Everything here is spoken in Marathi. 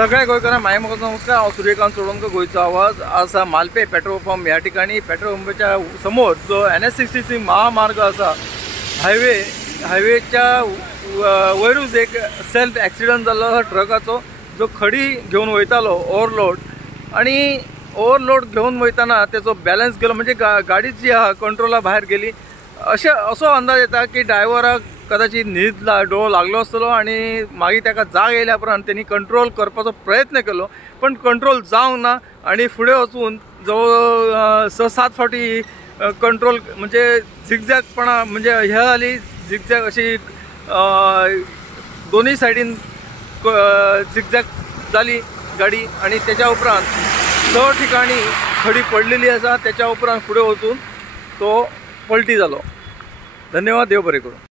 सगळ्या गोंयकारांक माय नमस्कार। हांव सूर्यकांत चोडणकर, गोंयचो आवाज। आसा मालपे पेट्रोल पंप ह्या ठिकाणी। पेट्रोल पंपाच्या समोर जो NH-66 महामार्ग आसा, हायवेच्या वयरूच एक सेल्फ एक्सिडेंट जाल्लो आसा ट्रकाचो, जो खडी घेवन वयतालो ओवरलोड, आणि ओवरलोड घेवन वयताना तेचो बॅलन्स गेलो, म्हणजे गाडी जी आहा कंट्रोला भायर गेली। असो अंदाज येता की ड्रायव्हराक कदाचित न्हीद डोळो लागलो आसतलो, आणि मागीर ताका जाग येयल्या उपरांत त्यांनी कंट्रोल करपाचो प्रयत्न केलो, पण कंट्रोल जावंक ना। आणि फुडें वचून जवळ 6-7 फावटी कंट्रोल म्हणजे झिगझॅगपणा, म्हणजे हे जाली झिगझॅग अशी दोन्ही सायडीन झिगझॅग जाली गाडी, आणि त्याच्या उपरांत 6 ठिकाणी खडी पडलेली आसा। त्याच्या उपरांत फुडें वचून तो पलटी जालो। धन्यवाद, देव बरें करूं।